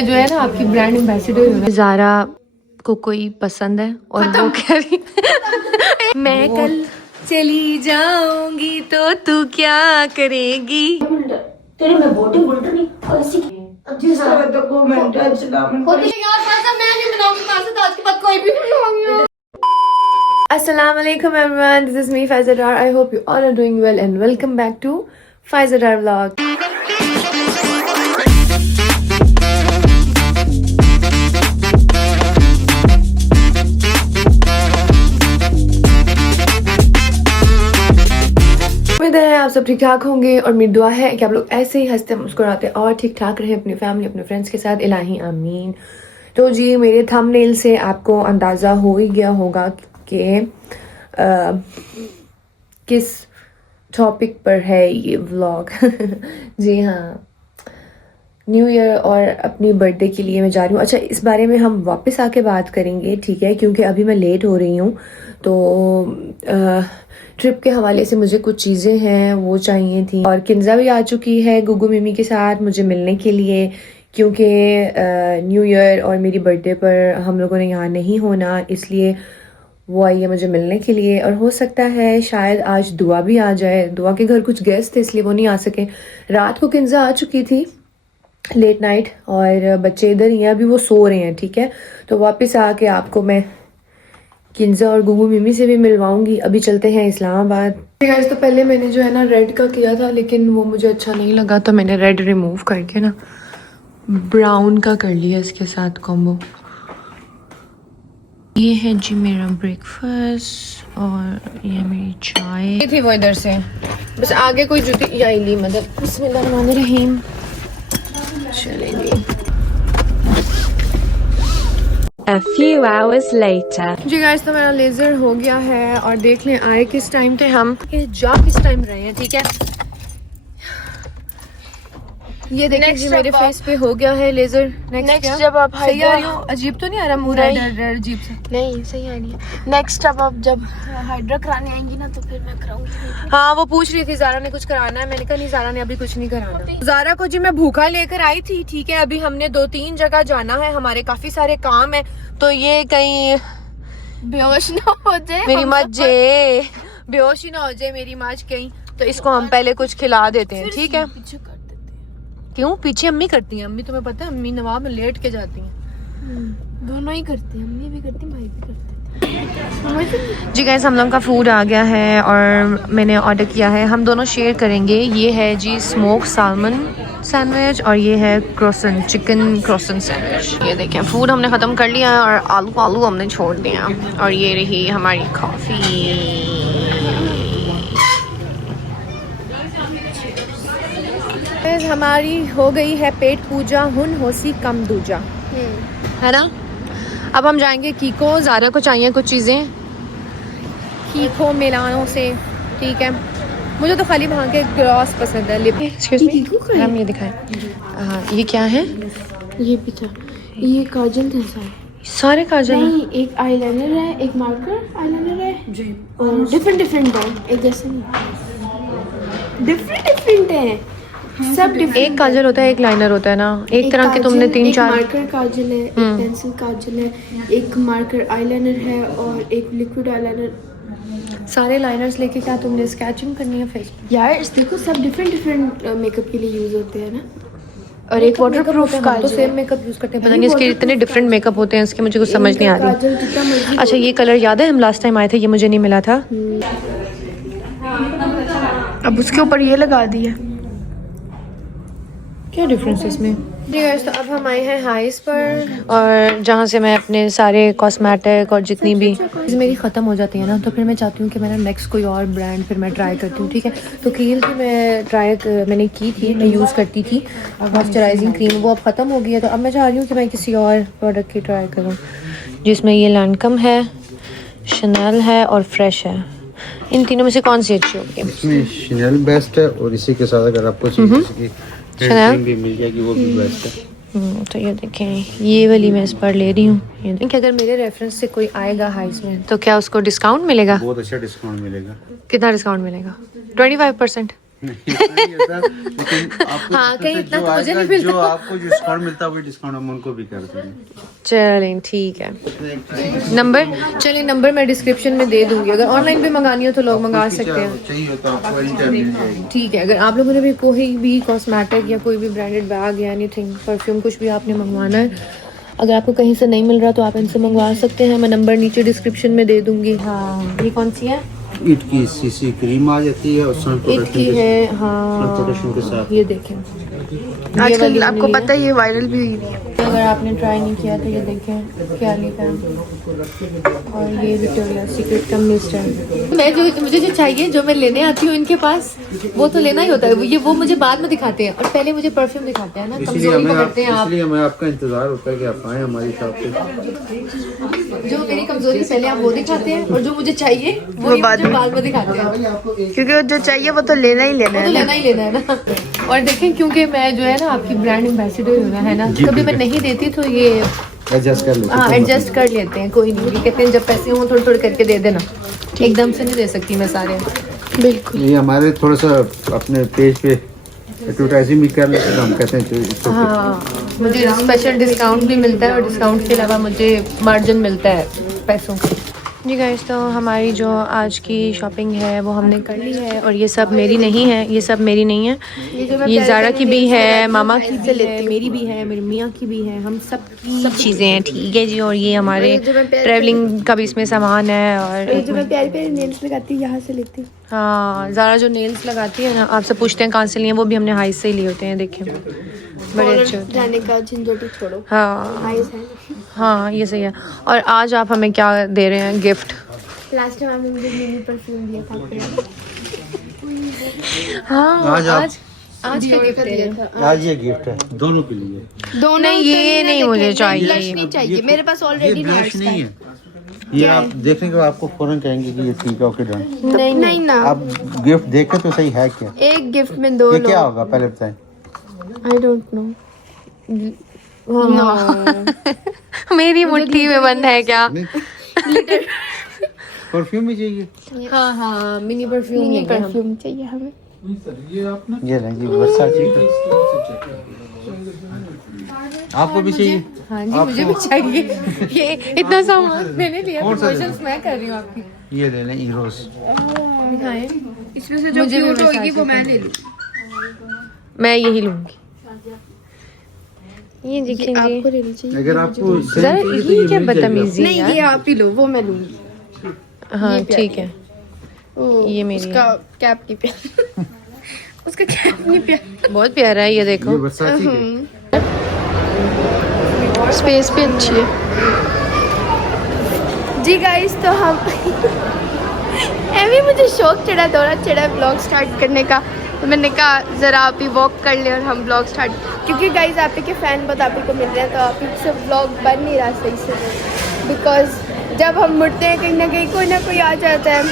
जो है ना आपकी ब्रांड एम्बेसडर ज़ारा को कोई पसंद है और वो कह रही मैं कल चली जाऊंगी तो तू क्या करेगी। तेरे में बोटिंग उल्ट नहीं और इसी जिस तरह तक वो मैं सलाम होती है यार खासा मैं नहीं बनाऊंगी खासा आज के बाद कोई भी नहीं बनाऊंगी। Assalamu alaikum everyone, this is me Faiza Dar. I hope you all are doing well and welcome back to Faiza Dar vlog. उम्मीद है आप सब ठीक ठाक होंगे और मेरी दुआ है कि आप लोग ऐसे ही हंसते मुस्कुराते और ठीक ठाक रहें अपनी फैमिली अपने फ्रेंड्स के साथ। इलाही आमीन। तो जी मेरे थंबनेल से आपको अंदाज़ा हो ही गया होगा कि किस टॉपिक पर है ये व्लॉग। जी हाँ, न्यू ईयर और अपनी बर्थडे के लिए मैं जा रही हूँ। अच्छा, इस बारे में हम वापस आके बात करेंगे, ठीक है, क्योंकि अभी मैं लेट हो रही हूँ। तो ट्रिप के हवाले से मुझे कुछ चीज़ें हैं वो चाहिए थी और किंजा भी आ चुकी है गुगू मिमी के साथ मुझे मिलने के लिए, क्योंकि न्यू ईयर और मेरी बर्थडे पर हम लोगों ने यहाँ नहीं होना, इसलिए वो आई है मुझे मिलने के लिए। और हो सकता है शायद आज दुआ भी आ जाए। दुआ के घर कुछ गेस्ट थे इसलिए वो नहीं आ सके। रात को किंजा आ चुकी थी लेट नाइट और बच्चे इधर ही हैं, अभी वो सो रहे हैं, ठीक है। तो वापस आके आपको मैं किंजा और गुगू मिमी से भी मिलवाऊंगी। अभी चलते हैं इस्लामाबाद। गाइस, तो पहले मैंने जो है ना रेड का किया था लेकिन वो मुझे अच्छा नहीं लगा तो मैंने रेड रिमूव करके ना ब्राउन का कर लिया इसके साथ कॉम्बो। ये है जी मेरा ब्रेकफास्ट और ये मेरी चाय। ये थी वो इधर से बस आगे कोई जूती यही ली मदद। बिस्मिल्लाहिर्रहमानिर्रहीम। चलेंगे। A few hours later. जी गाइस, तो मेरा लेजर हो गया है और देख लें आए किस टाइम थे हम, ये जा किस टाइम रहे हैं, ठीक है। ये देखिए जी मेरे फेस पे हो गया है लेजर। नेक्स्ट जब आप सही आ रही हो, अजीब तो नहीं आ रहा मुंह अजीब से? नहीं सही आ रही है। नेक्स्ट अब जब हाइड्रा कराने आएंगी ना तो फिर मैं कराऊंगी। हाँ, वो पूछ रही थी ज़ारा ने कुछ कराना है, मैंने कहा नहीं ज़ारा ने अभी कुछ नहीं कराना। ज़ारा को जी मैं भूखा लेकर आई थी, ठीक है। अभी हमने 2-3 जगह जाना है, हमारे काफी सारे काम है, तो ये कहीं बेहोश ना हो जाए मेरी मज्जे बेहोश ही ना हो जाए मेरी माज कहीं, तो इसको हम पहले कुछ खिला देते हैं, ठीक है। क्यों पीछे अम्मी करती हैं? अम्मी तुम्हें पता है अम्मी नवाब में लेट के जाती हैं। दोनों ही करती हैं, अम्मी भी करती भाई भी करते। जी गाइस, हम लोग का फूड आ गया है और मैंने ऑर्डर किया है, हम दोनों शेयर करेंगे। ये है जी स्मोक सालमन सैंडविच और ये है क्रोसन चिकन क्रोसन सैंडविच। ये देखें फूड हमने ख़त्म कर लिया है और आलू हमने छोड़ दिया। और ये रही हमारी कॉफ़ी। हमारी हो गई है पेट पूजा, हुन होसी कम दूजा, है ना। अब हम जाएंगे कीको। ज़ारा को चाहिए कुछ चीज़ें कीको मिलानो से, ठीक है। मुझे तो खाली वहाँ के ग्लॉस पसंद है, लिप। एक्सक्यूज मी मैम, ये दिखाएं। ये क्या है? ये भी था, ये काजल थे सारे काजल नहीं, एक आईलाइनर है, एक मार्कर आईलाइनर है जी, और डिफरेंट है, एक जैसे नहीं, डिफरेंट है सब। एक काजल होता है, एक लाइनर होता है ना, एक तरह के तुमने 3-4। मार्कर काजल है, एक पेंसिल काजल है, एक मार्कर आईलाइनर है और एक लिक्विड आईलाइनर। सारे लाइनर्स लेके क्या तुमने स्केचिंग करनी है फेस पे? यार देखो सब डिफरेंट मेकअप के लिए यूज होते हैं ना। और एक वाटरप्रूफ काजल, तो सेम मेकअप यूज करते हैं। पता नहीं इसके इतने डिफरेंट मेकअप होते हैं, इसके मुझे कुछ समझ नहीं आ रही। अच्छा, ये कलर याद है हम लास्ट टाइम आए थे, ये मुझे नहीं मिला था। अब उसके ऊपर ये लगा दिया, क्या डिफरेंस है इसमें? जी गाइस, तो अब हम आए हैं हाइस पर और जहाँ से मैं अपने सारे कॉस्मेटिक और जितनी भी चीज़ें मेरी ख़त्म हो जाती है ना, तो फिर मैं चाहती हूँ कि मैंने नेक्स्ट कोई और ब्रांड फिर मैं ट्राई करती हूँ, ठीक है। तो क्रीम की मैंने की थी, मैं यूज़ करती थी मॉइस्चराइजिंग क्रीम, वो अब ख़त्म हो गई है। तो अब मैं चाह रही हूँ कि मैं किसी और प्रोडक्ट की ट्राई करूँ, जिसमें ये लैंडकम है, शनेल है और फ्रेश है। इन तीनों में से कौन सी अच्छी होगी? इसमें शनेल बेस्ट है और इसी के साथ अगर आपको चाहिए भी मिल जाएगी वो भी बेस्ट है। तो ये देखें, ये वाली मैं इस पर ले रही हूँ। ये देखिए, अगर मेरे रेफरेंस से कोई आएगा हाइस में तो क्या उसको डिस्काउंट मिलेगा? बहुत अच्छा डिस्काउंट मिलेगा। कितना डिस्काउंट मिलेगा? 25%। नहीं होता, लेकिन आपको हाँ, कहीं जो इतना तो मुझे आएगा, नहीं मिलता। जो आपको जो डिस्काउंट मिलता है वो डिस्काउंट हम उनको भी कर देंगे। चलें ठीक है। नंबर मैं डिस्क्रिप्शन में दे दूंगी, अगर ऑनलाइन भी मंगानी हो तो लोग मंगा सकते हैं। चाहिए तो आपको एनी टाइम मिल जाएगी। ठीक है, अगर आप लोगों ने भी कोई भी कॉस्मेटिक या कोई भी ब्रांडेड बैग या एनीथिंग परफ्यूम कुछ भी आपने मंगवाना है, अगर आपको कहीं से नहीं मिल रहा तो आप इनसे मंगवा सकते हैं। मैं नंबर नीचे डिस्क्रिप्शन में दे दूंगी। हाँ, ये कौन सी है? ईट की सीसी क्रीम आ जाती है और सन एक ही है। हाँ, प्रोटेक्शन के साथ। ये देखें, आजकल आपको पता है ये वायरल भी हुई है। अगर आपने ट्राई नहीं किया तो ये देखें क्या लिखा है। और ये विक्टोरिया सीक्रेट का मिस्ट है। मैं जो मुझे जो चाहिए, जो मैं लेने आती हूँ इनके पास, वो तो लेना ही होता है। वो मुझे बाद में दिखाते हैं और पहले मुझे परफ्यूम दिखाते हैं ना। कमजोरी पकड़ते हैं आप। इसलिए हमें आपका इंतजार होता है कि आप आए हमारी शॉप पे। जो मेरी कमजोरी पहले आप वो दिखाते हैं और जो मुझे चाहिए वो बाद में दिखाते हैं। क्योंकि जो चाहिए वो तो लेना ही लेना वो तो लेना ही लेना है ना। और देखें, क्योंकि मैं जो है ना आपकी ब्रांड एम्बेसडर हूँ ना, है ना, कभी मैं नहीं देती तो ये एडजस्ट कर लेते हैं। हाँ, एडजस्ट कर लेते हैं। कोई नहीं, कहते हैं जब पैसे हों थोड़े थोड़े करके दे देना, एकदम से नहीं दे सकती मैं सारे। बिल्कुल। ये हमारे थोड़ा सा अपने पेज पे एडवर्टाइजिंग भी कर लेते हैं, तो हम कहते हैं तो हाँ, मुझे स्पेशल डिस्काउंट भी मिलता है और डिस्काउंट के अलावा मुझे मार्जिन मिलता है पैसों का। जी गाइस, तो हमारी जो आज की शॉपिंग है वो हमने कर ली है। और ये सब मेरी नहीं है, ये सब मेरी नहीं है, ये ज़ारा की भी है, मामा की भी है, मेरी भी है, मेरी मियाँ की भी है, हम सब चीज़ें हैं। ठीक है जी। और ये हमारे ट्रैवलिंग का भी इसमें सामान है। और जो मैं प्यारी प्यारी नेल्स लगाती हूँ यहाँ से लेती हूँ। हाँ, ज़ारा जो नेल्स लगाती है ना, आपसे पूछते हैं कहाँ से लिए, वो भी हमने हाइस से ही लिए होते हैं। देखें, बड़े अच्छे होते हैं। जाने का झंझोटी छोड़ो। हाँ है। हाँ, ये सही है। और आज आप हमें क्या दे रहे हैं गिफ्ट? लास्ट टाइम आपने मुझे मिनी परफ्यूम दिया था। हाँ, आज आज का गिफ्ट दिया था। आज ये गिफ्ट है दोनों के लिए। दोनों नहीं, ये नहीं मुझे चाहिए। ब्लश नहीं चाहिए, मेरे पास ऑलरेडी ये ब्लश नहीं है, ये आप देखने के बाद आपको फौरन कहेंगे कि ये ठीक है, ओके डन। नहीं ना, आप गिफ्ट देखे तो सही है क्या? एक गिफ्ट में दो ये लो। क्या होगा पहले बताएं। I don't know. मेरी मुट्ठी में बंद है क्या? परफ्यूम ही चाहिए। हाँ हाँ, मिनी परफ्यूम मिनी परफ्यूम चाहिए हमें। ये लेंगे वर्साचे का। आपको भी चाहिए? हाँ जी, मुझे भी चाहिए। ये इतना सामान मैंने लिया, प्रमोशंस मैं कर रही हूँ आपकी। ये ले लें ईरोस। दिखाएं, इसमें से जो क्यूट होगी वो मैं ले लूँ। मैं यही लूंगी। ये देखें जी, आपको लेनी चाहिए। अगर आपको ज़रा ये क्या बदतमीजी है नहीं, यार। ये आप ही लो, वो मैं लूंगी। हाँ ठीक है, ये मेरी उसका कैप नहीं प्यारा। उसका कैप नहीं प्यारा। बहुत प्यारा है, ये ये देखो। वर्साचे का। स्पेस भी अच्छी है। जी गाइस, तो हम मुझे शौक चढ़ा ब्लॉग स्टार्ट करने का, तो मैंने कहा ज़रा आप ही वॉक कर ले और हम ब्लॉग स्टार्ट, क्योंकि गाइस आप ही के फ़ैन बहुत आप ही को मिल रहे हैं, तो आप ही से ब्लॉग बन नहीं रहा सही से, बिकॉज जब हम मुड़ते हैं कहीं ना कहीं कोई ना कोई आ जाता है।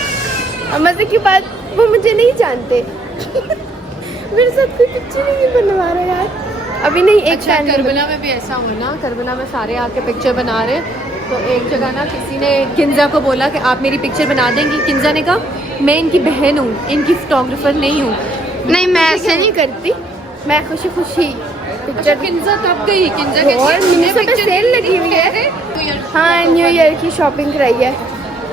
और मज़े की बात, वो मुझे नहीं जानते। मेरे साथ कोई पिक्चर नहीं बनवा रहा यार अभी। नहीं, एक अच्छा, करबला में भी ऐसा हुआ ना, करबला में सारे आके पिक्चर बना रहे, तो एक जगह ना किसी ने किंजा को बोला कि आप मेरी पिक्चर बना देंगी। किंजा ने कहा मैं इनकी बहन हूँ, इनकी फोटोग्राफर नहीं हूँ। नहीं, मैं ऐसे नहीं करती, मैं खुशी खुशी पिक्चर। किंजा कब गई? किंजा और मिनीसो पे सेल लगी हुई है। हाँ, न्यू ईयर की शॉपिंग कराई है।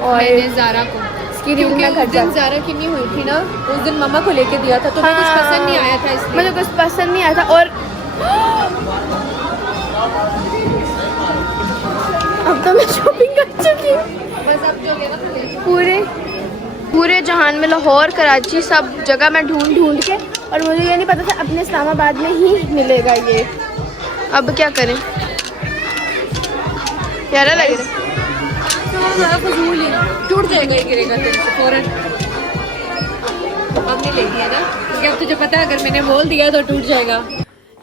और ज़ारा को इसकी रील में उस दिन ज़ारा की नहीं हुई थी ना, उस दिन मम्मा को लेके दिया था, तो मुझे कुछ पसंद नहीं आया था इसलिए। मुझे कुछ पसंद नहीं आया था। और अब तो मैं शॉपिंग कर चुकी हूँ। बस अब जो लेना था ले लो। पूरे जहान में, लाहौर, कराची, सब जगह मैं ढूंढ के, और मुझे ये नहीं पता था अपने इस्लामाबाद में ही मिलेगा ये। अब क्या करें, प्यारा लग रहा है। फजूल ही टूट जाएगा, ये गिरेगा तेरे से फौरन। अब नहीं लेगी है ना, क्योंकि अब तुझे पता है अगर मैंने बोल दिया तो टूट जाएगा।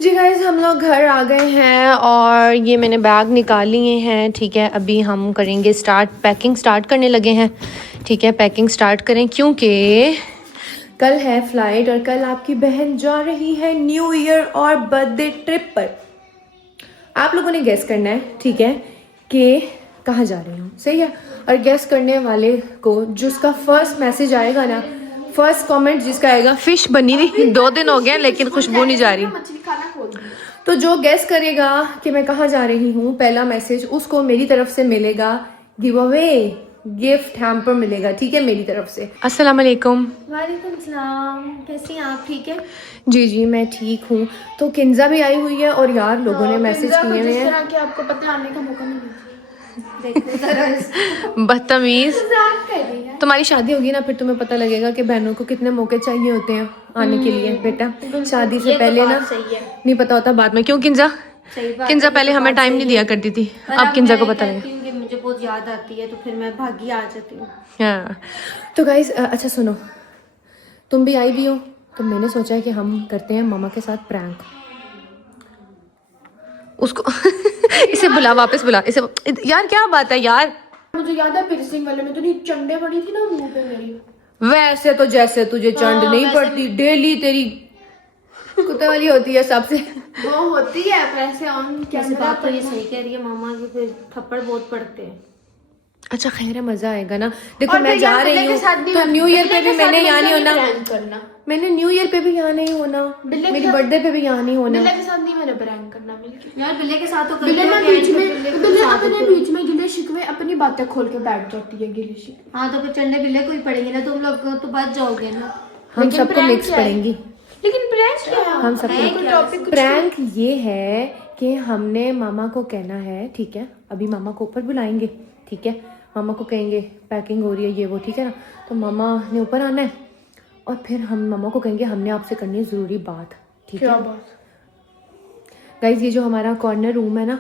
जी गाइस, हम लोग घर आ गए हैं और ये मैंने बैग निकाल लिए हैं। ठीक है, अभी हम करेंगे स्टार्ट, पैकिंग स्टार्ट करने लगे हैं। ठीक है, पैकिंग स्टार्ट करें क्योंकि कल है फ्लाइट और कल आपकी बहन जा रही है न्यू ईयर और बर्थडे ट्रिप पर। आप लोगों ने गेस करना है, ठीक है, कि कहाँ जा रही हूँ, सही है। और गेस करने वाले को जिसका फर्स्ट मैसेज आएगा ना, फर्स्ट कमेंट जिसका आएगा, फिश बनी हुई 2 दिन हो गए लेकिन खुशबू नहीं जा रही। मछली खाना खोल दी। तो जो गेस करेगा कि मैं कहाँ जा रही हूँ, पहला मैसेज उसको मेरी तरफ से मिलेगा, गिव अवे गिफ्ट हैम्पर मिलेगा, ठीक है, मेरी तरफ से। अस्सलाम वालेकुम। वालेकुम सलाम, कैसी हैं आप? ठीक है जी जी मैं ठीक हूँ। तो किंजा भी आई हुई है और यार लोगों ने मैसेज किए हुए जिस हैं, तरह के आपको पता आने का मौका नहीं मिलता। देखो जरा बदतमीज। मजाक कर रही है। तुम्हारी शादी होगी ना, फिर तुम्हें पता लगेगा कि बहनों को कितने मौके चाहिए होते हैं आने के लिए। बेटा शादी से पहले ना सही है, नहीं पता होता, बाद में। क्यों किंजा? सही बात। किंजा पहले हमें टाइम नहीं दिया करती थी, अब किंजा को पता है। क्योंकि मुझे बहुत याद आती है तो फिर मैं भागी आ जाती हूँ। हाँ तो गाइस अच्छा सुनो, तुम भी आई भी हो तो मैंने सोचा है कि हम करते हैं मामा के साथ प्रैंक। उसको इसे बुला, वापस बुला इसे। यार क्या बात है यार, मुझे याद है पिर्सिंग वाले में तो नहीं चंडे पड़ी थी ना मुंह पे मेरी। वैसे तो जैसे तुझे चंड नहीं पड़ती, डेली तेरी कुत्ते वाली होती है सबसे। वो होती है वैसे ऑन कैसे बात तो ये सही कह रही है मामा की, फिर थप्पड़ बहुत पड़ते हैं। अच्छा खैर है, मजा आएगा ना। देखो और मैं फिर जा यार रही बिल्ले के हूँ साथ नहीं तो बन- न्यू ईयर पे बिल्ले भी के मैंने साथ यहाँ नहीं होना, प्रैंक करना। मैंने न्यू ईयर पे भी यहाँ नहीं होना, बिल्ले के मेरी साथ- बर्थडे पे भी यहाँ नहीं होना। बिल्ले के साथ नहीं मैंने प्रैंक करना मिलके। यार बिल्ले के साथ तो बिल्ले ना करते हैं, बीच में बिल्ले के बिल्ले साथ अपने तो- बीच में गिले शिकवे अपनी बातें खोल के बैठ जाती है गिले शिकवे। हाँ तो फिर चंडे बिल्ले को ही पड़ेंगे ना, तुम लोग तो बच जाओगे ना। हम लेकिन सबको prank मिक्स क्या है? पड़ेंगी। लेकिन प्रैंक क्या है? हम सबको Prank क्या है? प्रैंक ये है कि हमने मामा को कहना है, ठीक है, अभी मामा को ऊपर बुलाएंगे, ठीक है, मामा को कहेंगे पैकिंग हो रही है ये वो, ठीक है ना, तो मामा ने ऊपर आना है और फिर हम मामा को कहेंगे हमने आपसे करनी है ज़रूरी बात, ठीक क्या है बात? गाइज। ये जो हमारा कॉर्नर रूम है ना,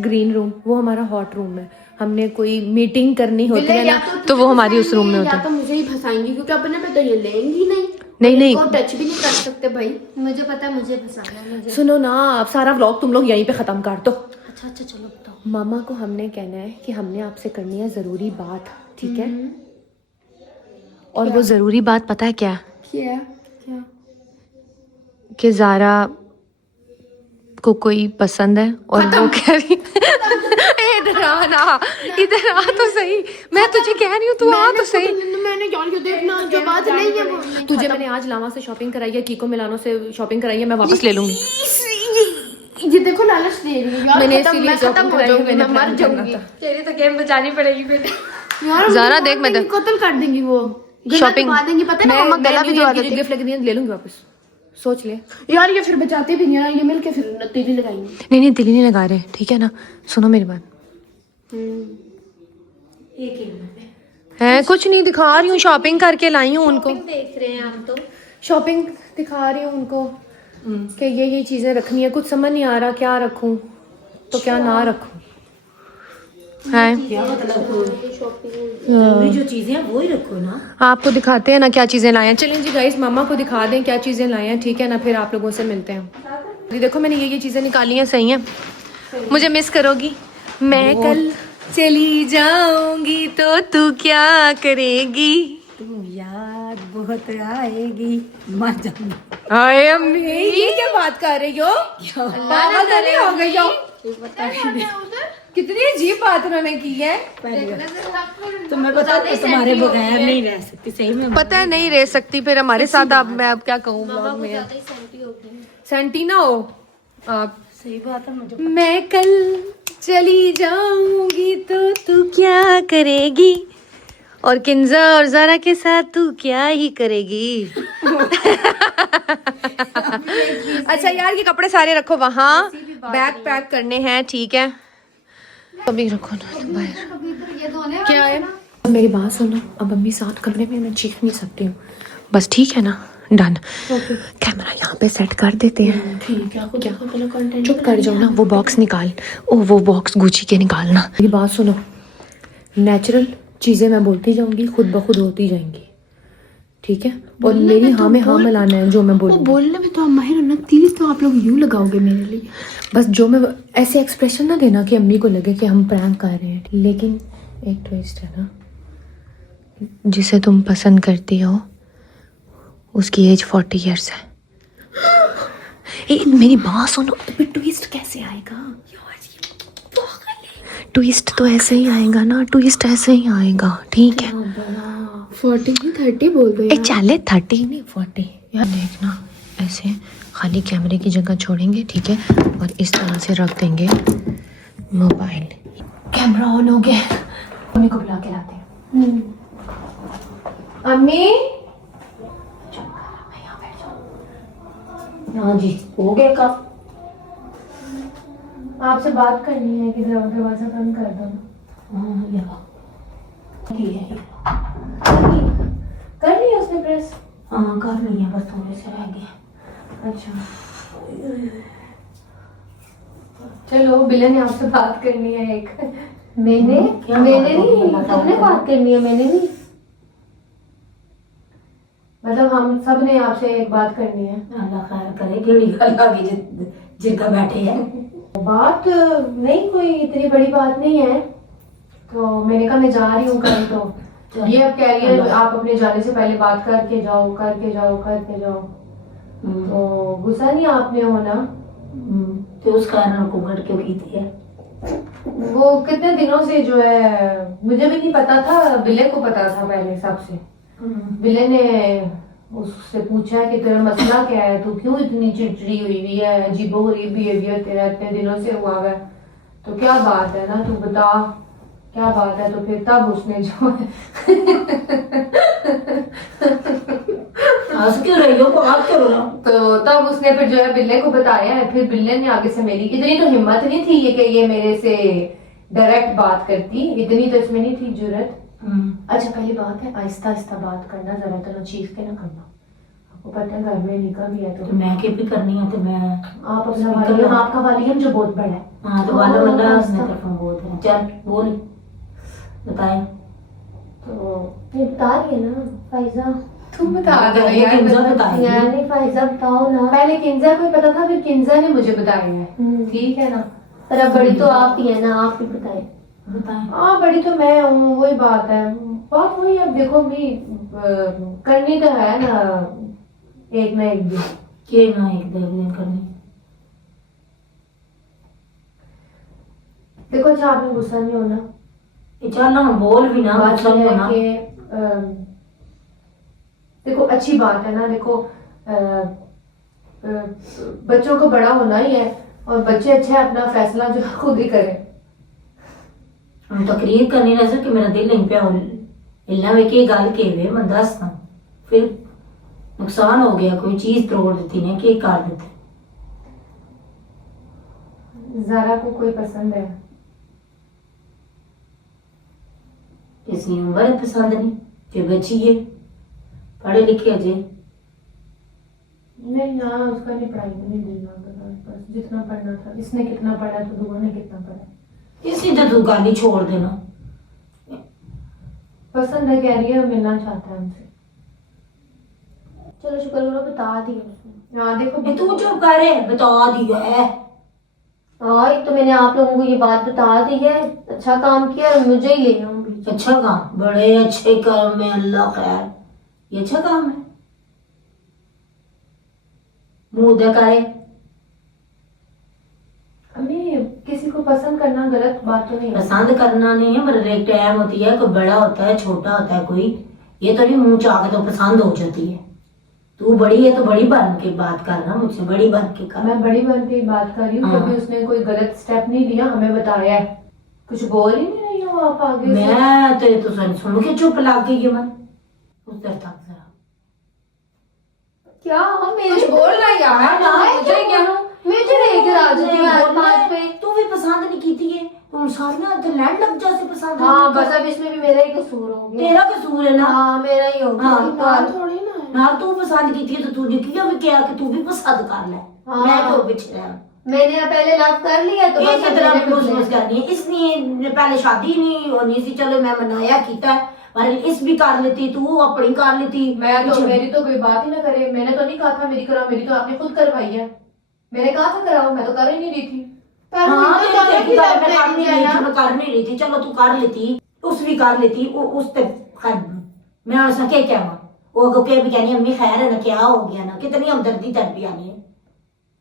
ग्रीन रूम, वो हमारा हॉट रूम है। हमने कोई मीटिंग करनी होती है ना तो वो हमारी उस रूम में होता या है। तो मुझे ही फंसाएंगी क्योंकि अपने पे तो ये लेंगी नहीं। नहीं को टच भी नहीं कर सकते भाई। मुझे पता है, मुझे फंसाना है मुझे। सुनो ना, अब सारा व्लॉग तुम लोग यहीं पे ख़त्म कर दो। अच्छा अच्छा चलो बताओ। मामा को हमने कहना है कि हमने आपसे करनी है ज़रूरी बात, ठीक है, और वो ज़रूरी बात पता है क्या? क्या? कि ज़ारा को कोई पसंद है और वो कह रही इधर आ ना, इधर आ तो सही, मैं तुझे कह रही हूँ तू आ तो सही। मैंने यार ये देखना जो बात नहीं है वो तुझे मैंने आज लामा से शॉपिंग कराई है, कीको मिलानो से शॉपिंग कराई है, मैं वापस ले लूंगी। ये देखो लालच दे रही है यार। मैंने खत्म- इसीलिए मैं shopping खत्म हो कराई है, जाऊंगी, मैंने मैं मर plan करना जाऊंगी। था। तेरी तो गेम बचानी पड़ेगी बेटा। यार ज़ारा देख मैं कत्ल कर देंगी वो, गला शॉपिंग दबा देंगी, पता है ना मम्मा गला भी दबा देती है। गिफ्ट लग ले लूंगी वापस, सोच ले। यार ये फिर बचाते भी नहीं है, ये मिलके फिर तेरी लगाएंगे। नहीं नहीं दिल ही नहीं लगा रहे, ठीक है ना, सुनो मेरी बात। एक ही मिनट है कुछ नहीं, दिखा रही हूँ, शॉपिंग करके लाई हूँ उनको, देख रहे हैं हम तो। शॉपिंग दिखा रही हूँ उनको कि ये चीजें रखनी है, कुछ समझ नहीं आ रहा क्या रखूं तो क्या ना रखूं। है क्या मतलब जरूरी जो चीजें हैं वो ही रखो ना। आपको दिखाते हैं ना क्या चीजें लाए हैं। चलें जी गाइस, मामा को दिखा दें क्या चीजें लाए हैं, ठीक है ना, फिर आप लोगों से मिलते हैं। जी देखो मैंने ये चीजें निकाली हैं, सही है, मुझे मिस करोगी? मैं कल चली जाऊंगी तो तू क्या करेगी? तुम याद बहुत आएगी, मर जाऊंगी। हाय अम्मी, ये क्या बात कर रही हो? पागल तो नहीं हो गई हो? कितनी अजीब बात उन्होंने की है। तुम्हें पता है तुम्हारे बगैर नहीं रह सकती, सही में पता है नहीं रह सकती, फिर हमारे साथ आप, मैं अब क्या कहूँ ब्लॉग में, सेंटी ना हो आप। सही बात है मुझे। मैं कल चली जाऊंगी तो तू क्या करेगी, और किंजा और ज़ारा के साथ तू क्या ही करेगी। अच्छा यार ये कपड़े सारे रखो वहाँ, बैग पैक करने हैं, ठीक है, अभी रखो ना बाहर। क्या है? अब मेरी बात सुनो, अब अम्मी साथ कमरे में मैं चीख नहीं सकती हूँ, बस ठीक है ना, डन। कैमरा यहाँ पे सेट कर देते हैं, ठीक है, क्या कंटेंट चुप कर जाओ ना, वो बॉक्स निकाल, ओ वो बॉक्स गुची के निकालना। मेरी बात सुनो, नेचुरल चीजें मैं बोलती जाऊंगी, खुद ब खुद होती जाएंगी, ठीक है, और मेरी हाँ में हाँ मिलाना है जो मैं वो बोलूँ। बोलने में तो आप माहिर हो ना, तीर तो आप लोग यूं लगाओगे मेरे लिए। बस जो मैं ऐसे एक्सप्रेशन ना देना कि अम्मी को लगे कि हम प्रैंक कर रहे हैं, लेकिन एक ट्विस्ट है ना, जिसे तुम पसंद करती हो उसकी एज 40 इयर्स है। मेरी बात सुनो, ट्विस्ट कैसे आएगा? ट्विस्ट तो ऐसे ही आएगा ना, ट्विस्ट ऐसे ही आएगा, ठीक है, 40 नहीं 30 बोल दो यार। चले 30 नहीं 40 यार। देखना ऐसे खाली कैमरे की जगह छोड़ेंगे, ठीक है, और इस तरह से रख देंगे मोबाइल। कैमरा ऑन हो गया, मम्मी को बुला के लाते हैं। अम्मी हाँ जी, हो गया काम। आपसे बात करनी है कि दरवाजा बंद कर दो। हाँ ये कर लिया उसने प्रेस? हाँ कर लिया, बस थोड़े से रह गए। अच्छा चलो, बिल्ले ने आपसे बात करनी है एक। मैंने क्या मैंने बात नहीं, होगी? तुमने बात करनी है, मैंने नहीं। मतलब हम सब ने आपसे एक बात करनी है। अल्लाह खैर करे, केड़ी गल आ गई जिनका बैठे हैं। बात नहीं, कोई इतनी बड़ी बात नहीं है, तो मैंने कहा मैं जा रही हूँ कल, तो ये अब कह रही है आप अपने जाने से पहले बात करके जाओ करके जाओ करके जाओ। तो गुस्सा नहीं आपने होना? तो उस कारण को घट क्यों की थी? वो कितने दिनों से जो है, मुझे भी नहीं पता था, बिल्ले को पता था पहले सबसे। बिल्ले ने उससे पूछा कि तेरा मसला क्या है, तू क्यों इतनी चिड़चिड़ी हुई है, अजीबोगरीब बिहेवियर तेरा इतने दिनों से हुआ है, तो क्या बात है ना, तू बता क्या बात है। तो फिर तब उसने जो है हंस क्यों रही हो, बात करो ना। तो तब उसने फिर जो है बिल्ले को बताया है। फिर बिल्ले ने आगे से मेरी इतनी तो हिम्मत नहीं थी ये कि ये मेरे से डायरेक्ट बात करती, इतनी तो इसमें नहीं थी जरूरत। अच्छा पहली बात है, आहिस्ता आहिस्ता बात करना, जरा तो चीख के ना करना। आपको पता है घर में निका भी है, तो मैं क्या भी करनी है, तो मैं आप अपना वॉल्यूम, आपका वॉल्यूम जो बहुत बड़ा है। हाँ तो वाला वाला अपने तरफ बहुत है। चल बोल, बताए। तो ये बता रही है ना फाइजा, तुम बता दो पहले यार। किंजा बताएगी। यानी फाइजा बताओ ना। पहले किंजा को पता था, फिर किंजा ने मुझे बताया है, ठीक है ना। पर अब बड़ी तो आप ही है ना, आप ही बताए। बताए। हाँ बड़ी तो मैं हूँ, वही बात है, बात वही। अब देखो भी करनी तो है ना एक ना एक दिन। के ना एक दिन करनी। देखो अच्छा, आपने गुस्सा नहीं होना। चल ना बोल भी ना, बात गुस्सा ये नहीं है होना। कि देखो अच्छी बात है ना, देखो बच्चों को बड़ा होना ही है, और बच्चे अच्छे अपना फैसला जो खुद ही करें। हम तकरीर करनी ना सर कि मेरा दिल नहीं पे हिलना वे के गल के वे मैं दसदा, फिर नुकसान हो गया, कोई चीज तोड़ देती ने के कर देते। ज़ारा को कोई पसंद है? इसकी उम्र पसंद नहीं, फिर बच्ची है, पढ़े लिखे अजय। नहीं ना, उसका नहीं, पढ़ाई में नहीं दिल लगा, बस जितना पढ़ना था। इसने कितना पढ़ा तो दुआ ने कितना पढ़ा। इसी तो तू गाली छोड़ देना। पसंद है, कह रही है, मिलना चाहता है हमसे। चलो शुक्र करो बता दिया उसने। हाँ देखो तू चुप करे, बता दिया है। हाँ एक तो मैंने आप लोगों को ये बात बता दी है, अच्छा काम किया, और मुझे ही ले आऊँ बीच में। अच्छा काम, बड़े अच्छे काम में, अल्लाह खैर, ये अच्छा काम है। मुंह करे। अम्मी किसी को पसंद करना गलत बात तो नहीं है। पसंद करना नहीं है, पर एक टाइम होती है, कोई बड़ा होता है छोटा होता है, कोई ये तो नहीं मुंह चाह के तो पसंद हो जाती है। तू बड़ी है तो बड़ी बन के बात करना, मुझसे बड़ी बन के कर। मैं बड़ी बन के बात कर रही हूँ, हाँ। क्योंकि उसने कोई गलत स्टेप नहीं लिया, हमें बताया है। कुछ बोल ही नहीं रही हो आप आगे से। मैं तो ये तो सुन के चुप लग गई है। मैं उधर तक जरा क्या मेरे कुछ बोल रहा है यार, मुझे क्या मुझे लेकर आ जाती है हर बात पे। तू भी पसंद नहीं की थी, ये तुम सारियां तो लैंड लग जा से पसंद हाँ बस अब इसमें भी मेरा ही कसूर हो गया। तेरा कसूर है ना। हाँ मेरा ही हो गया। हाँ, बात थोड़ी ना है। ना तू पसंद की थी तो तूने किया भी क्या कि तू भी पसंद कर ले। हाँ। मैं क्यों पीछे रहा? मैंने पहले लव कर लिया तो ये बस कितना अब मैंने मुझ करनी है, इसलिए पहले शादी नहीं होनी सी, चलो मैं मनाया कीता है, पर इस भी कर लेती, तू अपनी कर लेती। मैं तो, मेरी तो कोई बात ही ना करे। मैंने तो नहीं कहा था मेरी कराओ, मेरी तो आपने खुद करवाई है। मैंने कहा था कराओ, मैं तो कर ही नहीं रही थी। हाँ तो मैं कर नहीं रही थी, मैं कर नहीं रही थी, चलो तू कर लेती, उस भी कर लेती, उस पे मैं उसने क्या क्या वो के भी कहनी अम्मी खैर है ना, क्या हो गया ना, कितनी हमदर्दी तड़पी आनी है,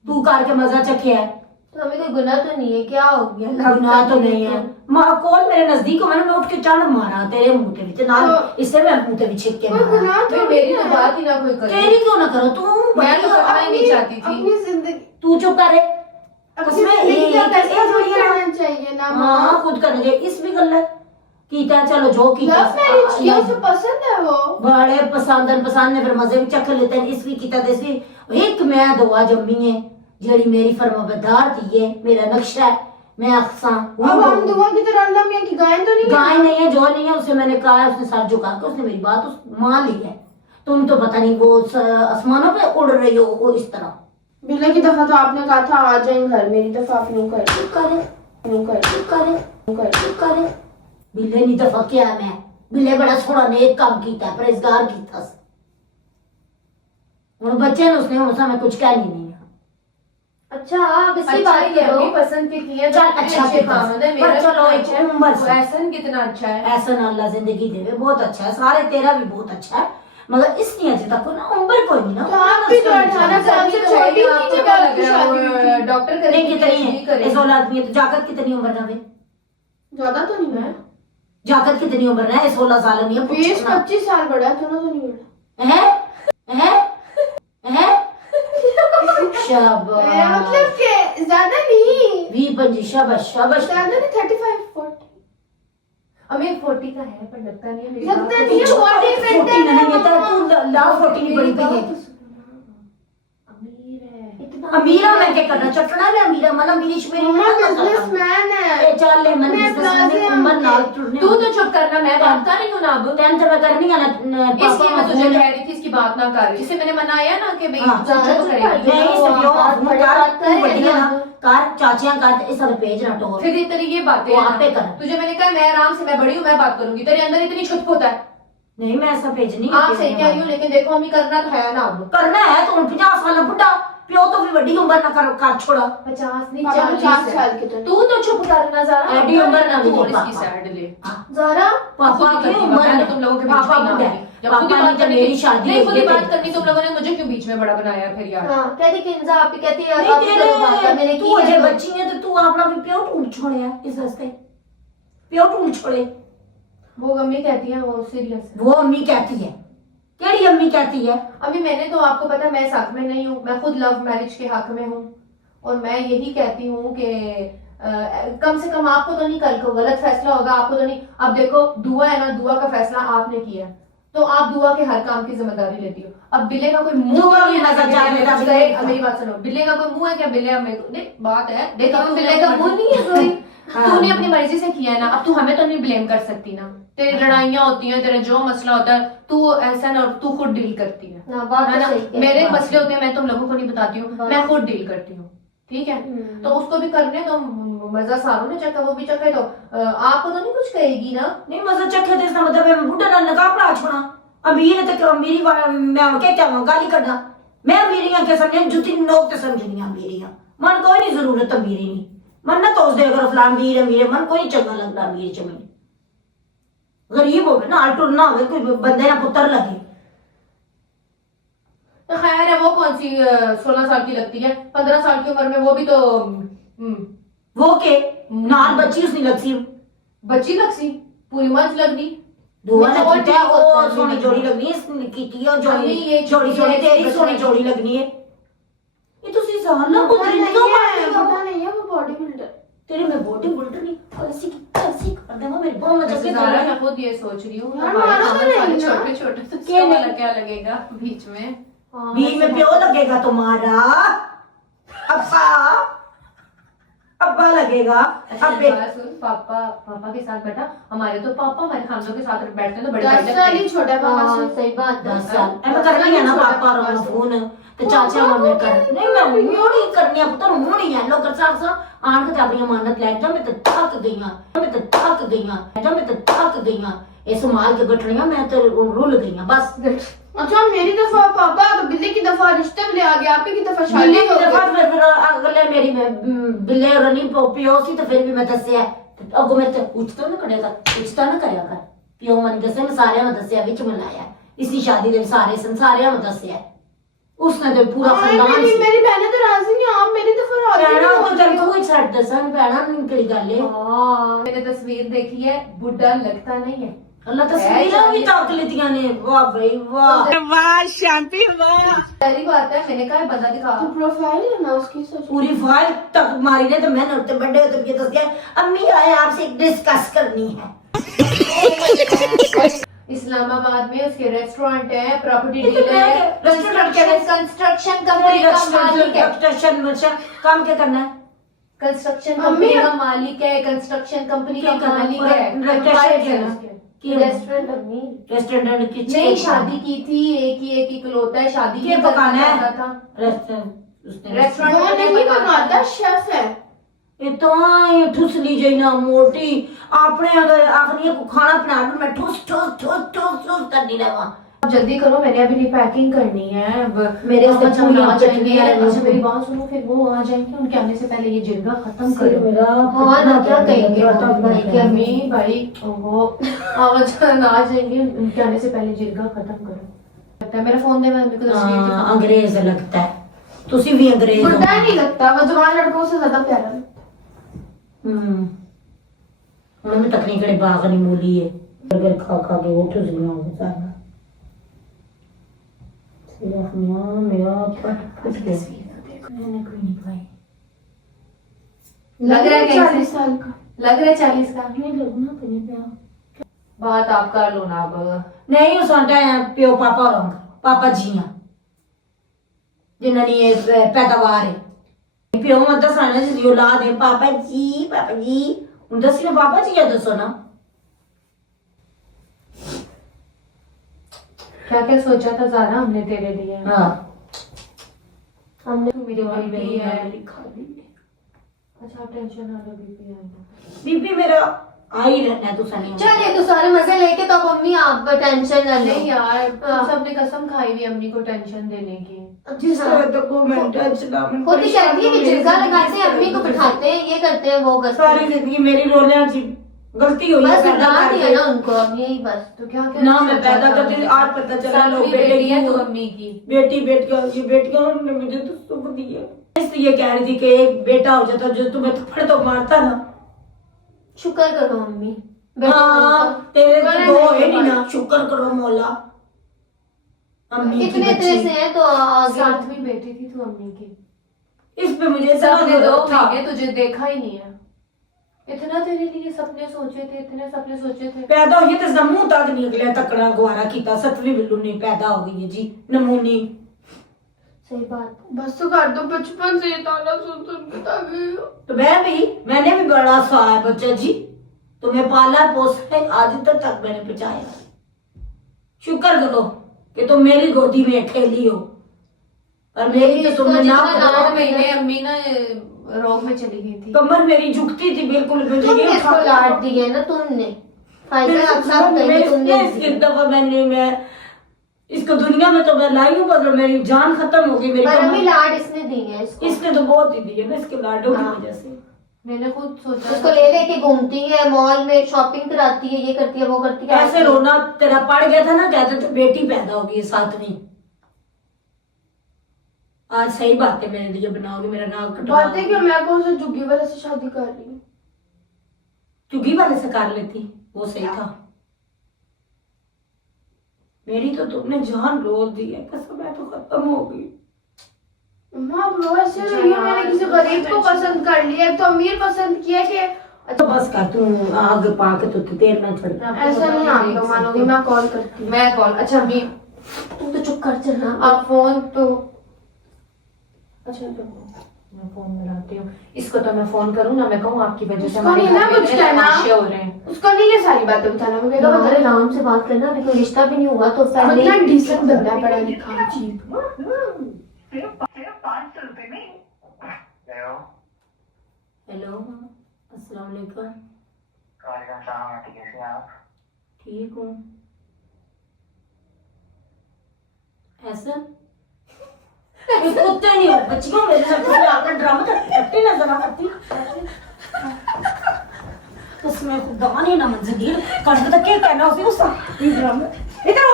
तू करके मजा चखिया है। तो हमें कोई गुनाह तो नहीं है, क्या हो गया? गुनाह तो नहीं है मां कौन मेरे नजदीक हो, मैंने उठ के चढ़ मारा तेरे मुंह के विच नाल, इससे मैं मुंह ते छिक के कोई मारा। गुनाह तो मेरी तो बात ही ना कोई करे। तेरी क्यों ना करो तू, मैं तो करना ही नहीं चाहती थी। अपनी जिंदगी तू चुप करे। अपनी जिंदगी का फैसला खुद करना चाहिए ना माँ। हाँ खुद करने चाहिए, इस भी गल है कीता चलो जो कीता लव मैरिज किया, उसे पसंद है वो। बड़े पसंद ने फिर मजे भी चख लेते हैं, इस भी कीता दे भी एक मैं दुआ जम्मी है जेड़ी मेरी फरमाबरदार थी है, मेरा नक्शा है, मैं अक्सा अब हम दुआ की तरह अल्लाह मियां की गाय तो नहीं गाय नहीं है जो नहीं है, उसे मैंने कहा है, उसने सर झुका के उसने मेरी बात उस मान ली है। तुम तो पता नहीं वो आसमानों पे उड़ रही हो वो इस तरह। बिल्ले की दफा तो आपने कहा था आ जाए घर, मेरी दफा आप यूं कर करे करे। बिल्ले नी दफा क्या है, मैं बिल्ले बड़ा सोहना नेक काम कीता है, परहेजगार कीता सी। हुन बच्चे ने उसने हमसा मैं कुछ कह नहीं है। अच्छा आप इसकी अच्छा बात ये करो। अपनी पसंद की है चल अच्छा अच्छे काम है, मेरा पर चलो एक उम्र से एहसन कितना अच्छा है। ऐसा ना अल्लाह जिंदगी देवे, बहुत अच्छा है, सारे तेरा भी बहुत अच्छा है, मगर इसकी अजय तक ना उम्र कोई नहीं ना। तो आप भी तो 18 साल से छोटी थी जब आपकी शादी हुई थी। डॉक्टर नहीं कितनी है इस औलाद में, तो जाकत कितनी उम्र ना वे, ज्यादा तो नहीं है, जाकत कितनी उम्र है, 16 साल नहीं है, 20-25 साल बड़ा है, तो नहीं बड़ा है शाबाश, मतलब के ज्यादा नहीं, 20-25 शाबाश शाबाश। ज्यादा नहीं, 35-40 हमें 40 का है पर लगता नहीं है मेरी लगता बात नहीं है, को। 40 40 नहीं है तो तू लाव 40 नहीं बड़ी मेरी पई बात है। तो सुनो ना, अमीर है इतना अमीरा मैं क्या करना चटना में अमीरा मन अमीरी शमेरी मम्मा में बिजनेसमैन है। ए चल ले मन अपने बिजनेसमैन प्लाजे उम्र नाल हमने। टुरने। तू तो चुप करना, मैं बात कर रही हूँ ना अब। टेंथ में करनी है ना इसलिए मैं तुझे फोन- कह रही थी इसकी बात ना कर, जिसे मैंने मनाया ना कि भाई हाँ, तू चुप करेगी। नहीं वो सब यो बात फोन बड़ी कर बात तू है बड़ी है ना ना। कर चाचियां कर इस सारे पेज ना टोर। फिर तेरी ये बातें वो हैं आपे ना। कर। तुझे मैंने कहा मैं आराम से, मैं बड़ी हूँ, मैं बात करूंगी, तेरे अंदर इतनी छुट होता है। नहीं मैं ऐसा पेज नहीं आप सही कह रही हो, लेकिन देखो हमें करना तो है ना अब। करना है तो 50 साल बुढ़ा प्यो तो भी बड़ी उम्र ना कर छोड़ा। 50 नहीं, पापा 40 50 है। साल के तो नहीं। तू तो चुप करना ज़रा। एडी उम्र ना तू मिले और इसकी पापा। साइड ले। जरा पापा खुद ही की करती उम्र बात, है, तुम लोगों के बीच पापा में ना बुढ़ा आनी। है। जब खुद ही पापा बात ने जब करनी मेरी थी- शादी नहीं, हुई खुद ही है बात तो- करनी, तुम लोगों ने मुझे क्यों बीच में बड़ा बनाया फिर यार। हाँ कहती किंजा आप कहती है नहीं आप करो बात, तेरे मैंने तू की अजय है तो। बच्ची है तो तू अपना भी प्यो ढूंढ छोड़े है इस वास्ते, प्यो ढूंढ छोड़े। वो अम्मी कहती है वो सीरियस है। वो अम्मी कहती है, केड़ी अम्मी कहती है? अभी मैंने तो आपको पता मैं साथ में नहीं हूँ, मैं खुद लव मैरिज के हक में हूँ और मैं यही कहती हूँ कि कम से कम आपको तो नहीं कल को गलत फैसला होगा, आपको तो नहीं। अब देखो दुआ है ना, दुआ का फैसला आपने किया तो आप दुआ के हर काम की जिम्मेदारी लेती हो। अब बिल्ले का कोई मुंह दुआ तो नहीं भी है ना नजर कि जाए, बिल्ले मेरा कुछ बिल्ले कहे। का। मेरी बात सुनो, बिल्ले का कोई मुंह है क्या? बिल्ले हमें नहीं बात है, देखो अब बिल्ले का मुंह नहीं है कोई। हाँ। तूने अपनी मर्जी से किया है ना, अब तू हमें तो नहीं ब्लेम कर सकती ना। तेरी लड़ाइयाँ होती हैं, तेरा जो मसला होता है तू ऐसा ना, तू खुद डील करती है ना बात है ना। तो सही कह मेरे रही हो। मसले होते हैं, मैं तुम लोगों को नहीं बताती हूँ, बात- मैं खुद डील करती हूँ, ठीक है। तो उसको भी करने तो मजा सारू ने चक्का, वो भी चक्के तो आपको तो नहीं कुछ कहेगी ना। नहीं मजा चखे तो इसका मतलब है मैं बुढ़ा ना नकाब पड़ा छोड़ा। अमीर है तो अमीरी मैं क्या क्या गाली करना, मैं अमीरियां के समझे जुती नोक ते समझनी अमीरियां। मन कोई नहीं जरूरत अमीरी नहीं, मन ना तो उस दे अगर फलान अमीर अमीर मन कोई चंगा लगता अमीर च मैं। गरीब होवे ना टुरना होवे कोई बंदे ना पुत्र लगे। तो खैर है, वो कौन सी 16 साल की लगती है, 15 साल की उम्र में वो भी तो वो के नाल बच्ची उसने लगती बच्ची लगसी, पूरी मंच लगनी। दुआ मैं ने तो और कीता ठीक होता ओ है, सोनी नहीं जोड़ी लगता। लगनी है इसने कीती है अभी जोड़ी ये जोड़ी ये सोनी तेरी बच्चा सोनी है। जोड़ी लगनी है। ये तो सी साल ना पता गुजरी नहीं क्यों है, मारती हो? पता नहीं है, वो बॉडी बिल्डर। तेरे में बॉडी बिल्डर नहीं ऐसी कर दे वो मेरे बहुत मजा वैसे के ज़ारा मैं खुद ये सोच रही हूँ, यार, हमारे मारो तो सामने सारे नहीं ना। छोटे छोटे तो क्या इसका नहीं? वाला क्या लगेगा बीच में। बीच में प्यो लगेगा तुम्हारा, अब्बा अब्बा लगेगा। अच्छा, अब्बे बात सुन, पापा के साथ बैठा, हमारे तो पापा हमारे हम लोग के साथ बैठते हैं तो बड़े 10 बड़े साल लगते ही हैं। छोटा पापा हाँ, से। सही बात 10 साल हाँ। मैं करनी है ना छोटा पापा पापा रो से। फोन ते चाचा मम्मी कर नहीं मैं मोड़ी करनी है पुत्र मोड़ी है लोग सा आन के अपनी अमानत ले जा मैं तो थक गईया इस माल के गठड़ियां मैं तो रुल गईया बस। अच्छा मेरी दफा पापा तो बिल्ली की दफा रिश्ते में ले आ गया, आपकी की दफा शादी बिल्ली हो की दफा गई। फिर अगले मेरी में बिल्ले रनी पियो सी तो फिर भी मैं दसिया अगो मेरे ते कुछ तो ना करेगा कर पियो मन दसे मैं सारे में दसिया विच मिलाया इसी शादी दे सारे संसारे में दसिया उसने तो पूरा खानदान मेरी मेरी बहनें तो राजी नहीं, आप मेरी तो फिर राजी ਭੈਣਾ नहीं ਉਹ हो ਜਦ रही हो। ਕੋਈ ਛੱਡ ਦਸਾਂ ਭੈਣਾ ਨੂੰ ਕਿਹੜੀ ਗੱਲ ਹੈ हाँ मैंने तस्वीर देखी है, बुढ़ा लगता नहीं है। ਅੱਲਾ ਤਸਵੀਰਾਂ ਵੀ ਤੱਕ ਲਿੱਤੀਆਂ ਨੇ ਵਾਹ ਬਈ ਵਾਹ पहली बात है, मैंने कहा बंदा दिखा। तो प्रोफाइल है ना उसकी सच। पूरी फाइल तक मारी ने तो मैंने उठते बड़े होते ये दस दिया अम्मी आए आपसे डिस्कस करनी है इस्लामाबाद में उसके रेस्टोरेंट है, प्रॉपर्टी ये तो डीलर है, मैं- रेस्टोरेंट क्या है? कंस्ट्रक्शन कंपनी का मालिक है, रजिस्ट्रेशन काम क्या करना है कंस्ट्रक्शन मम्मी, कंपनी का मालिक है, कंस्ट्रक्शन कंपनी का क्या करना? मालिक पूरा है, रजिस्ट्रेशन क्या है? क्या? रेस्टोरेंट अम्मी रेस्टोरेंट की नहीं शादी की थी, एक ही इकलौता है, शादी क्या की पकाना है? करना था। रेस्टोरेंट रेस्टोरेंट वो में नहीं पकाता बनाता, शेफ है। ये तो ये ठुसली जई ना मोटी आपने अगर आखनी को खाना बना दूं मैं ठुस ठुस ठुस ठुस ठुस करनी रहवा अब जल्दी करो, मैंने अभी नहीं पैकिंग करनी है। अब मेरे से अच्छा पूरी आ आंखें जाएंगे, चुनिया रहनी अच्छा है। मेरी बात सुनो, फिर वो आ जाएंगे, उनके आने से पहले ये जिरगा खत्म सिर करो। मेरा हाँ ना, क्या फटना कहेंगे पड़ेगा, वो भाई फटना कि अम्मी भाई वो आवाज आ जाएंगे, उनके आने से पहले जिरगा खत्म करो। लगता है मेरा फोन दे, मैं मेरे को तस्वीर हाँ, दिखाऊं। अंग्रेज लगता है तुसी भी अंग्रेज हो बुढ़ा नहीं लगता, वो जवान लड़कों से ज्यादा प्यारा लगता। ਹੁਣ ਮੈਂ ਤਕਨੀ ਕਿਹੜੇ ਬਾਗ ਨਹੀਂ ਮੂਲੀ ਹੈ ਬਰਗਰ ਖਾ ਖਾ ਕੇ ਉੱਠ ਜੂਗਾ ਉਹ ਸਾਰਾ ਸਿਰਫ ਮੇਰਾ ਪਟ ਫਟ ਗਿਆ मैंने कोई नहीं पाई लग रहा है 40 कैसे? साल का। लग रहा है 40 का। ये लगना तो नहीं पिया बात आप कर लो ना अब। नहीं वो सोटा है प्यो पापा रंग पापा जी हां जिन्होंने ये पैदावार है प्यो मत दसाना जी औलाद है पापा जी उन दसी ने पापा जी क्या दसो ना क्या क्या सोचा था ज़ारा हमने तेरे लिए। हां हमने मेरी बीपी है। लिखा दी अच्छा आप टेंशन ना लो, बीपी है। बीपी मेरा आ ही रहना है तुसा नहीं चलिए तो सारे मजे लेके, तो अब मम्मी आप टेंशन ना नहीं ले यार, हाँ। सबने कसम खाई हुई अम्मी को टेंशन देने की। जिस तरह तक को मैं टेंशन होती कहती है कि जिरगा लगाते हैं, अम्मी को बिठाते हैं, ये करते हैं, वो करते सारी हैं। जिंदगी मेरी रोलियां थी गलती हुई है बस पैदा डांट दिया करके। ना उनको, अब यही बस। तो क्या क्या ना मैं सोचा पैदा था करती हमने? आज पता चला लोग सातवीं बेटी है तो अम्मी की। बेटी बेटियों ने मुझे तो सुख दिया इसलिए ये कह रही थी कि एक बेटा हो जाता जो तुम्हें थप्पड़ तो मारता ना शुक्र करो मम्मी, बेटा हाँ होगा। तेरे तो शुक्र दो नहीं है नहीं ना होगा। शुक्र करो मौला अम्मी की इतने इतने से बच्ची हैं तो आगे। सातवीं बेटी थी तो अम्मी की। इस पे मुझे सबने 2 था महीने तुझे देखा ही नहीं है। इतना तेरे लिए सपने सोचे थे, इतने सपने सोचे थे। पैदा हुई तो जमू तक निकलिया तकड़ा गुवारा किया 7वीं बिल्लू नहीं पैदा हो गई है जी नमूनी सही बात। बस तो कर दो, बचपन से ताना सुन के थक गई हूँ। तो मैंने भी बड़ा सा है बच्चा जी तुम्हें पाला पोसा है आज तक मैंने पहुंचाया शुक्र करो कि तुम मेरी गोदी में खेली हो और मेरी तो तुमने ना 9 महीने अम्मी ना रोग में चली गई थी। कमर मेरी झुकती थी बिल्कुल मुझे तुमने ये इसको लाड दिए ना तुमने, फायदा आप सब कहेंगे तुमने इसकी दफा मैं इसको दुनिया में तो मैं लाई हूँ पर मेरी जान खत्म हो गई मेरी पर अम्मी कमर लाड इसने दिए हैं इसको। इसने तो बहुत ही दिए ना इसके लाडों की हाँ। वजह से मैंने खुद सोचा इसको ले लेके घूमती है मॉल में, शॉपिंग कराती है, ये करती है, वो करती है। ऐसे रोना तेरा पड़ गया था ना कहते थे बेटी पैदा होगी 7वीं आज सही बात है मेरे लिए बनाओगे मेरा नाक बात है कि कटवा मैं कौन सा जुग्गी वाले से शादी कर रही हूँ। चुगी वाले से कर लेती वो सही था मेरी तो तुमने जान रोक दी है कसम मैं तो खत्म हो गई माँ रो ऐसे रही है, मैंने किसी गरीब को पसंद कर लिया, एक तो अमीर पसंद किया कि तो बस कर तू आग पाके तो तेल ना छड़ता ऐसा नहीं आप लोग मानोगे, मैं कॉल करती हूँ। मैं कॉल। अच्छा अम्मी तुम तो चुप कर चलना। आप फोन तो अच्छा तो मैं फोन मिलाती हूँ इसको। तो मैं फोन करूँ ना मैं कहूँ आपकी वजह से उसको हमारे नहीं घर ना में कुछ इतने कहना। तमाशे हो रहे हैं। उसको नहीं ये सारी बातें बताना, वो कहेगा हाँ। अरे आराम से बात करना, अभी कोई रिश्ता भी नहीं हुआ तो पहले मतलब इतना डिसेंट बनना है, पढ़ा लिखा अजीब। हेलो अस्सलाम वालेकुम ठीक हूँ ऐसा ये कुत्ते नहीं हो बच्चियों मेरे साथ कोई आपका ड्रामा करती नजर आती उसमें खुदा नहीं ना मंजूर कर तो क्या कहना उसे उस ड्रामा इधर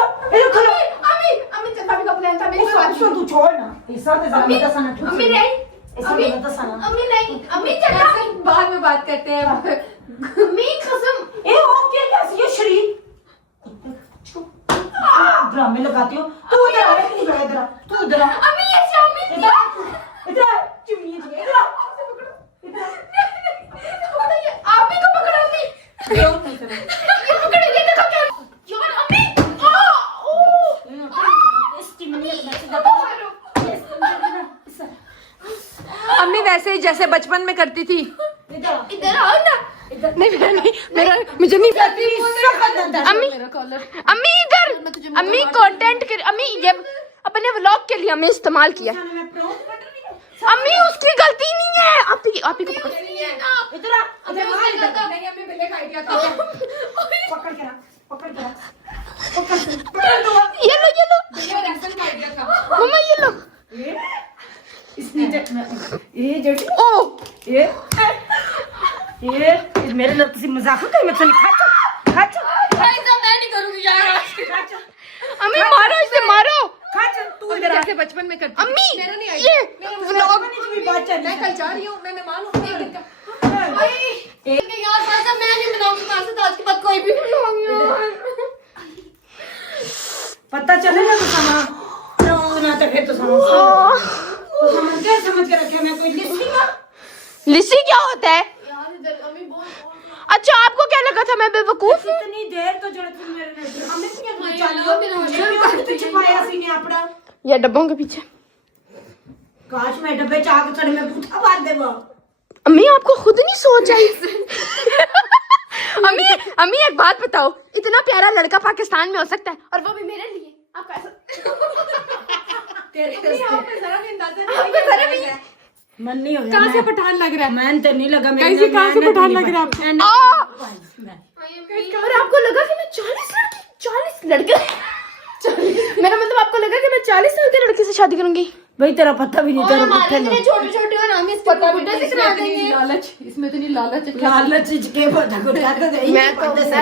खड़ो अम्मी अम्मी जब भाभी का प्लान था मेरी बात सुन तू छोड़ ना हिस्सा दे सारा मत सना अम्मी नहीं अम्मी मत सना अम्मी नहीं अम्मी चढ़ा बाद में बात करते हैं अम्मी कसम ए हो क्या ये शरीर ड्रामे लगाती हो तू इधर आ नहीं बड़ा इधर तू इधर अम्मी ये शामी इधर चिमनी जी इधर आप ही को पकड़ो अम्मी ये पकड़ो ये देखो क्या यार अम्मी इस चिमनी अम्मी वैसे ही जैसे बचपन में करती थी। इधर आओ ना नहीं मेरा मुझे नहीं अम्मी अम्मी इधर अम्मी कंटेंट के अम्मी ये अपने व्लॉग के लिए हमने इस्तेमाल किया। अम्मी उसकी गलती नहीं है। आप ही को इधर आ नहीं अम्मी बिल्ले का आइडिया था पकड़ के पकड़ के ये लो बिल्ले रैसल का आइडिया था मम्मा ये लो ये जड़ी ओ ये मेरे लिए तुसी मजाक कर मैं चली खाच ऐसा मैं नहीं करूंगी यार अम्मी मारो इसे मारो। खाच तू इधर आ जैसे बचपन में करती मेरा नहीं अम्मी आइडिया ये व्लॉग में भी बात चल मैं कल जा रही हूँ मैं मेहमान हूँ एक दिन का यार ऐसा मैं नहीं बनाऊंगी कहाँ से आज के बाद कोई भी बनाऊंगी यार पता चले ना तो समा ना तो फिर तो समझ क्या समझ के रखे मैं कोई लिस्टी ना लिस्सी क्या होता है? यार इधर अम्मी बोल अच्छा आपको क्या लगा था मैं बेवकूफ हूँ? इतनी देर तो जड़ तुम मेरे नजर हमने क्या हाँ, चालियो मेरा हस्बैंड तू छुपाया सी ने अपना या डब्बों के पीछे। काश मैं डब्बे चाक चढ़ में बूथा बांध देवा अम्मी आपको खुद नहीं सोच आई? अम्मी एक बात बताओ, इतना प्यारा लड़का पाकिस्तान में हो सकता है और वो भी मेरे लिए? आपका ऐसा तेरे यहाँ पे जरा भी अंदाजा आपको जरा भी मन नहीं हो कहाँ से पठान लग रहा है? मैं तो नहीं लगा कैसे कहाँ से पठान लग रहा है आपको? और आपको लगा कि मैं 40 लड़के मेरा मतलब आपको लगा कि मैं 40 साल के लड़के से शादी करूंगी? भाई तेरा पता भी नहीं तेरा हमारे इतने छोटे छोटे और हम इस पता बुड्ढे से करा देंगे इसमें तो नहीं लालच लालच के पता को जाता है मैं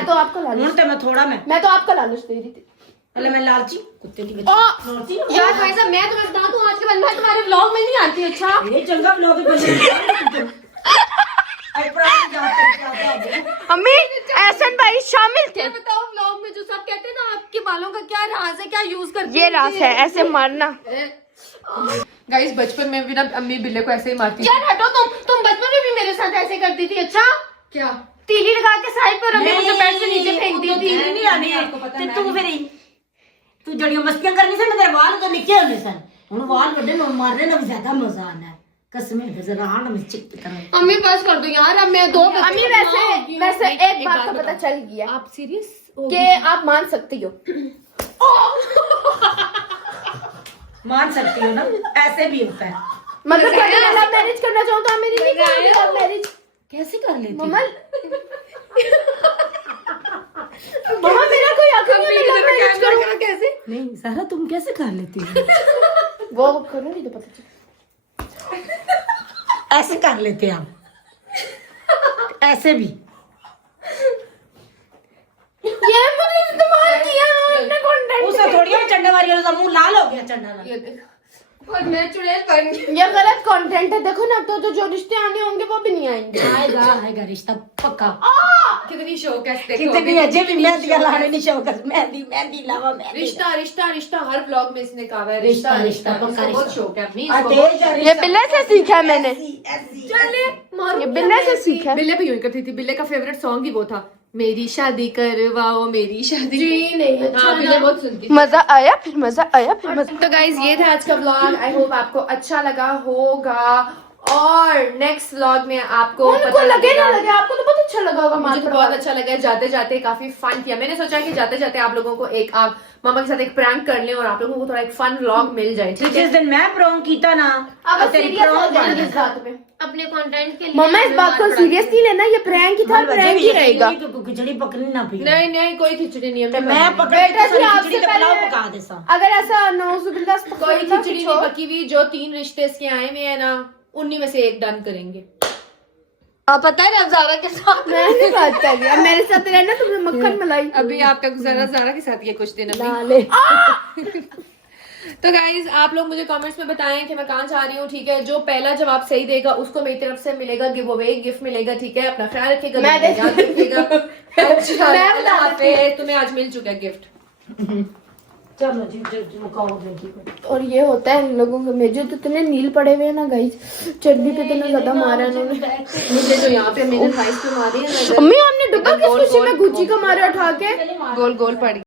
तो आपको लालच तो मैं थोड़ा मैं तो आपको लालच दे रही थी। पहले मैं लालची कुत्ते की लालची यार भाई साहब मैं तुम्हें बता दूं आज के बाद मैं तुम्हारे व्लॉग में नहीं आती। अच्छा ये चंगा लोग अम्मी एहसन भाई शामिल थे। बताओ व्लॉग में जो सब कहते हैं ना आपके बालों का क्या राज है, क्या यूज करते ये रास है ऐसे मारना। गाइस बचपन में भी ना अम्मी बिल्ले को ऐसे ही मारती यार हटो तुम बचपन में भी मेरे साथ ऐसे करती थी। अच्छा क्या तीली लगा के साइड पर अम्मी मुझे बेड से नीचे फेंक दी थी। नहीं आनी है तू फिर तू जड़ियों मस्तियां करनी सन तेरे वाल तो निके होने सन हुन वाल बड़े मारने ना भी ज्यादा मजा आना है कसम है जरा हां में चिक कर अम्मी बस कर दो यार अब मैं दो अम्मी वैसे एक बात का पता चल गया आप सीरियस कि आप मान सकती हो। मान सकती हो ना ऐसे भी होता है मतलब कि अगर मैं लव मैरिज करना चाहूँ तो आप मेरी नहीं करोगे लव मैरिज? कैसे कर लेती मम्मा मम्मा मेरा कोई हक नहीं है लव मैरिज करूँ। कैसे नहीं सारा तुम कैसे कर लेती हो वो करो नहीं तो पता चल। ऐसे कर लेते हैं हम ऐसे भी ये मैंने इस्तेमाल किया आपने कंटेंट उसे थोड़ी हम चंडा वाली वाला मुंह लाल हो गया चंडा वाला ये देख और मैं चुड़ैल बन गई। ये गलत कंटेंट है। देखो ना तो जो रिश्ते आने होंगे वो भी नहीं आएंगे। आएगा रिश्ता पक्का कितनी शौक है देखो कितनी अजय भी मेहंदी लाने नहीं शौक है मेहंदी लावा मेहंदी रिश्ता रिश्ता रिश्ता हर ब्लॉग में इसने कहा है रिश्ता, रिश्ता रिश्ता, रिश्ता पक्का बहुत रिश्ता। शौक है अम्मी आ इसको तेज है ये बिल्ले से सीखा है मैंने। चले ये बिल्ले से सीखा है। बिल्ले भी यूं करती थी। बिल्ले का फेवरेट सॉन्ग ही वो था मेरी शादी करवाओ मेरी शादी जी नहीं हाँ बिल्ले बहुत सुनती थी। मजा आया फिर मजा। तो गाइज ये था आज का व्लॉग। आई होप आपको अच्छा लगा होगा और नेक्स्ट व्लॉग में आपको उनको लगे ना लगे आपको तो बहुत अच्छा लगा होगा। मुझे तो बहुत अच्छा लगा। जाते जाते काफी फन किया। मैंने सोचा कि जाते जाते आप लोगों को एक आप मामा के साथ एक प्रैंक कर लें और आप लोगों को थोड़ा एक फन व्लॉग मिल जाए। ठीक है जिस दिन मैं प्रॉन्ग कीता ना अब तेरी सीरियस हो प्रॉन्ग जाएंगे बन इस बात पे। अपने कंटेंट के लिए मम्मा इस बात को सीरियस नहीं लेना। ये प्रैंक ही था प्रैंक ही रहेगा। खिचड़ी पकनी ना पी नहीं नहीं कोई खिचड़ी नहीं है। मैं पकड़ बेटा जी खिचड़ी आपसे तो पुलाव पहले पका दे सा अगर ऐसा नौजुबिल्लाह कोई खिचड़ी नहीं पकी हुई। जो 3 रिश्ते इसके आए हुए हैं ना उन्हीं में से एक डन करेंगे। आप पता है रमजाना के साथ मैं नहीं बात कर रही। अब मेरे साथ रहना तुम्हें मक्खन मलाई अभी आपका गुजारा ज़ारा के साथ ये कुछ दिन अभी लाले तो गाइज आप लोग मुझे कमेंट्स में बताएं कि मैं कहाँ जा रही हूँ, ठीक है। जो पहला जवाब सही देगा उसको मेरी तरफ से मिलेगा गिव अवे, गिफ्ट मिलेगा, ठीक है। अपना ख्याल रखिएगा, मैं दुआ में याद रखिएगा। अच्छा, मैं अल्लाह बता देती हाफिज़। तुम्हें आज मिल चुका है गिफ्ट। चलो जी जो मुकाओ देखिए। और ये होता है इन लोगों को, मेरे तो इतने नील पड़े हुए हैं ना गाइस, चर्बी पे इतना ज्यादा मारा है इन्होंने। मुझे जो यहाँ पे मेरे थाइस पे मारी है ना, अम्मी हमने डब्बा किस खुशी में गुच्ची का मारा उठा के। गोल गोल पड़